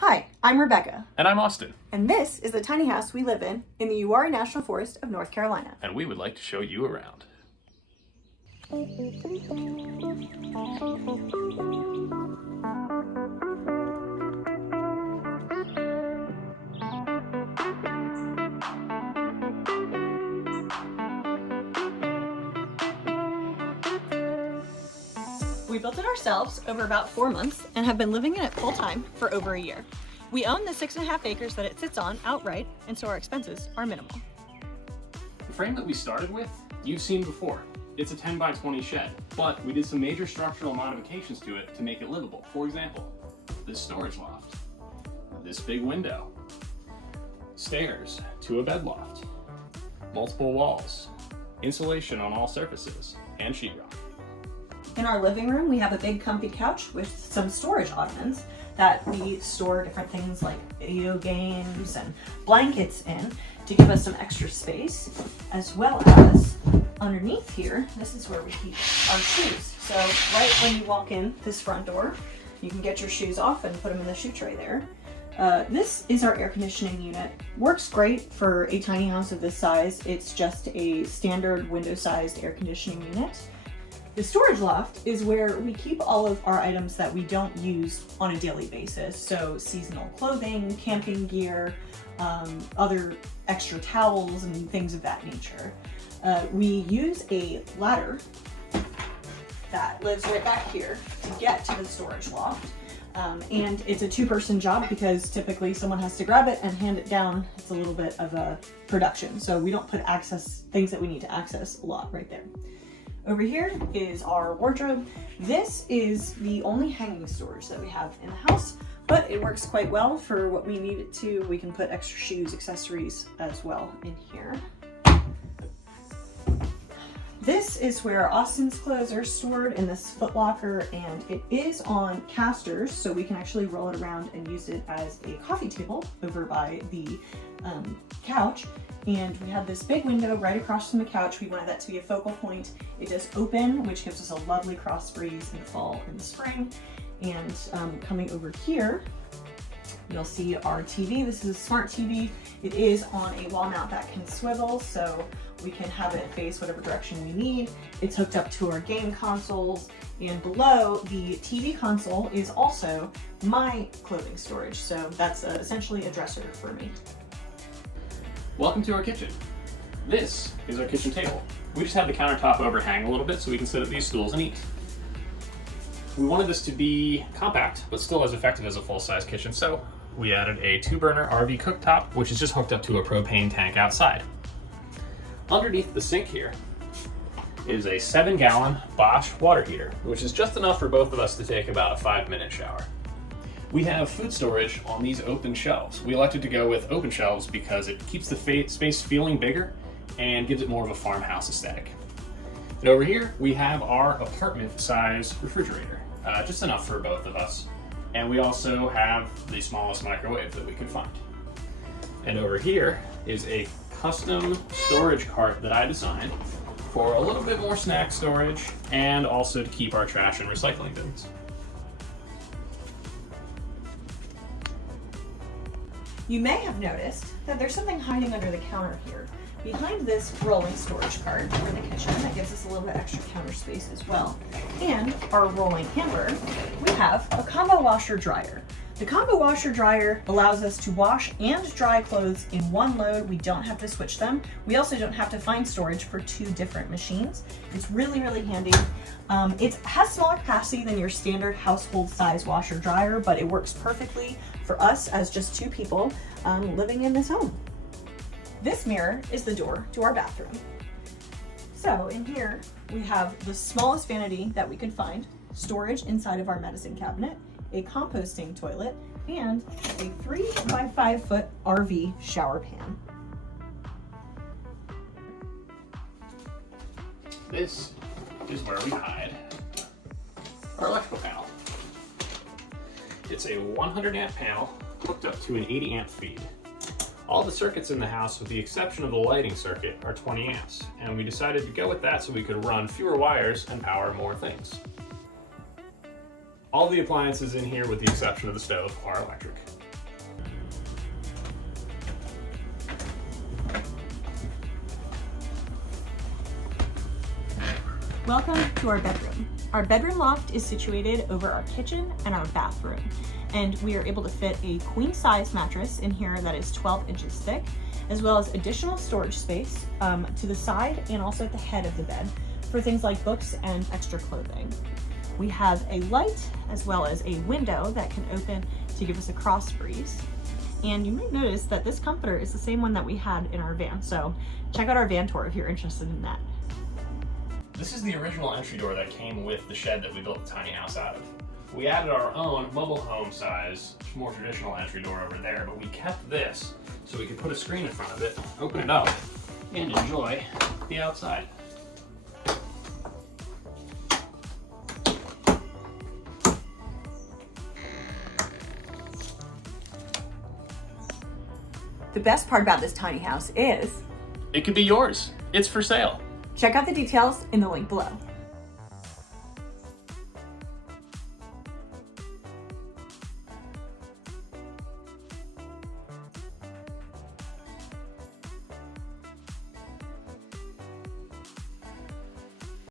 Hi, I'm Rebecca. And I'm Austin. And this is the tiny house we live in the Uwharrie National Forest of North Carolina. And we would like to show you around. We built it ourselves over about 4 months and have been living in it full time for over a year. We own the 6.5 acres that it sits on outright, and so our expenses are minimal. The frame that we started with, you've seen before. It's a 10 by 20 shed, but we did some major structural modifications to it to make it livable. For example, this storage loft, this big window, stairs to a bed loft, multiple walls, insulation on all surfaces, and sheetrock. In our living room, we have a big comfy couch with some storage ottomans that we store different things like video games and blankets in to give us some extra space, as well as underneath here, this is where we keep our shoes. So right when you walk in this front door, you can get your shoes off and put them in the shoe tray there. This is our air conditioning unit. Works great for a tiny house of this size. It's just a standard window-sized air conditioning unit. The storage loft is where we keep all of our items that we don't use on a daily basis. So seasonal clothing, camping gear, other extra towels and things of that nature. We use a ladder that lives right back here to get to the storage loft. And it's a two-person job because typically someone has to grab it and hand it down. It's a little bit of a production. So we don't put things that we need to access a lot right there. Over here is our wardrobe. This is the only hanging storage that we have in the house, but it works quite well for what we need it to. We can put extra shoes, accessories as well in here. This is where Austin's clothes are stored in this foot locker, and it is on casters, so we can actually roll it around and use it as a coffee table over by the couch. And we have this big window right across from the couch. We wanted that to be a focal point. It does open, which gives us a lovely cross breeze in the fall and the spring. And coming over here, you'll see our TV. This is a smart TV. It is on a wall mount that can swivel, so we can have it face whatever direction we need. It's hooked up to our game consoles, and below the TV console is also my clothing storage. So that's essentially a dresser for me. Welcome to our kitchen. This is our kitchen table. We just had the countertop overhang a little bit so we can sit at these stools and eat. We wanted this to be compact, but still as effective as a full-size kitchen, so we added a 2-burner RV cooktop, which is just hooked up to a propane tank outside. Underneath the sink here is a 7-gallon Bosch water heater, which is just enough for both of us to take about a 5-minute shower. We have food storage on these open shelves. We elected to go with open shelves because it keeps the space feeling bigger and gives it more of a farmhouse aesthetic. And over here, we have our apartment size refrigerator, just enough for both of us. And we also have the smallest microwave that we could find. And over here is a custom storage cart that I designed for a little bit more snack storage and also to keep our trash and recycling bins. You may have noticed that there's something hiding under the counter here. Behind this rolling storage cart for the kitchen, that gives us a little bit extra counter space as well. And our rolling hamper, we have a combo washer dryer. The combo washer dryer allows us to wash and dry clothes in one load. We don't have to switch them. We also don't have to find storage for 2 different machines. It's really, really handy. It has smaller capacity than your standard household size washer dryer, but it works perfectly for us as just 2 people living in this home. This mirror is the door to our bathroom. So in here, we have the smallest vanity that we could find, storage inside of our medicine cabinet, a composting toilet, and a 3 by 5 foot RV shower pan. This is where we hide our electrical panel. It's a 100 amp panel hooked up to an 80 amp feed. All the circuits in the house, with the exception of the lighting circuit, are 20 amps, and we decided to go with that so we could run fewer wires and power more things. All the appliances in here, with the exception of the stove, are electric. Welcome to our bedroom. Our bedroom loft is situated over our kitchen and our bathroom, and we are able to fit a queen size mattress in here that is 12 inches thick, as well as additional storage space to the side and also at the head of the bed for things like books and extra clothing. We have a light as well as a window that can open to give us a cross breeze. And you might notice that this comforter is the same one that we had in our van, so check out our van tour if you're interested in that. This is the original entry door that came with the shed that we built the tiny house out of. We added our own mobile home size, more traditional entry door over there, but we kept this so we could put a screen in front of it, open it up, and enjoy the outside. The best part about this tiny house is It could be yours. It's for sale. check out the details in the link below.